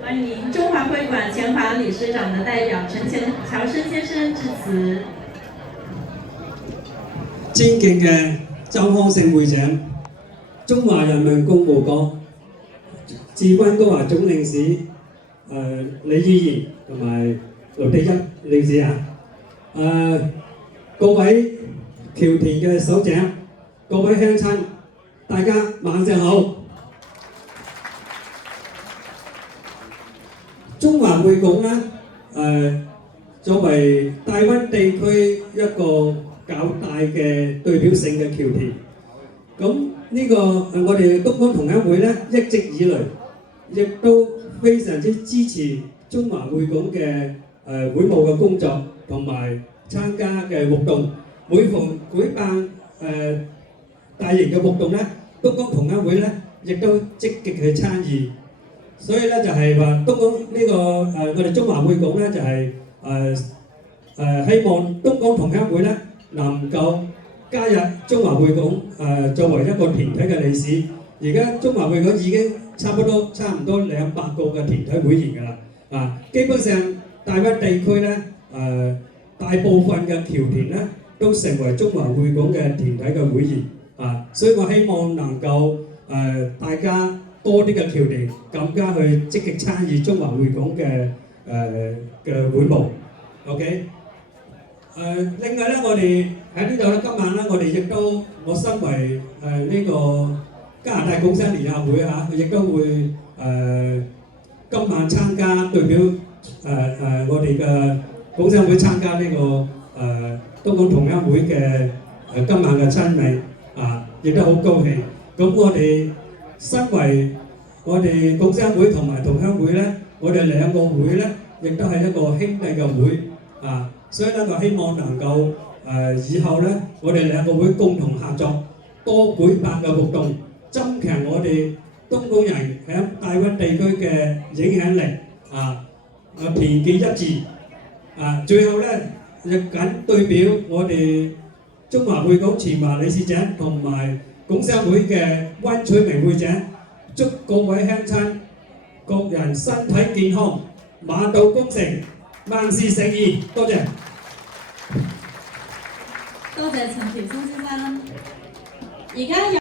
欢迎中华会馆前华理事长的代表陈乔生先生致辞。尊敬嘅周康盛會長、中華人民共和國駐溫哥華總領事李宇賢同埋盧迪一領事啊，各位僑田嘅首長、各位鄉親，大家晚上好。中華會館咧，作為大灣地區一個較大嘅代表性嘅僑田，咁呢個我哋東江同鄉會咧一直以嚟亦都非常之支持中華會館嘅會務嘅工作同埋參加嘅活動。每逢舉辦大型嘅活動咧，東江同鄉會咧亦都積極去參與。所以咧就係話東江呢個我哋中華會館咧就係希望東江同鄉會咧能夠加入中華會館作為一個團體嘅理事。而家中華會館已經差唔多200個嘅團體會員㗎啦，基本上大灣地區咧大部分嘅僑田咧都成為中華會館嘅團體嘅會員所以我希望能夠大家多啲嘅僑田更加去積極參與中華會館嘅會務 ，OK。另外咧，我哋喺呢度咧，今晚咧，我哋亦都我身為呢個加拿大港商聯合會亦都會今晚參加代表我哋嘅港商會參加呢個東江同鄉會嘅今晚嘅親禮亦都好高興。咁我哋身為我哋港商會同埋同鄉會咧，我哋兩個會咧，亦都係一個兄弟嘅會所以咧我希望能夠以後咧，我哋兩個會共同合作，多舉辦嘅活動，增強我哋東江人喺大灣地區嘅影響力團結一致最後咧，亦謹代表我哋中華會館前華理事長同埋港商會嘅溫翠明會長，祝各位鄉親各人身體健康，馬到功成，萬事勝意。多謝。多謝陳橋生先生。而家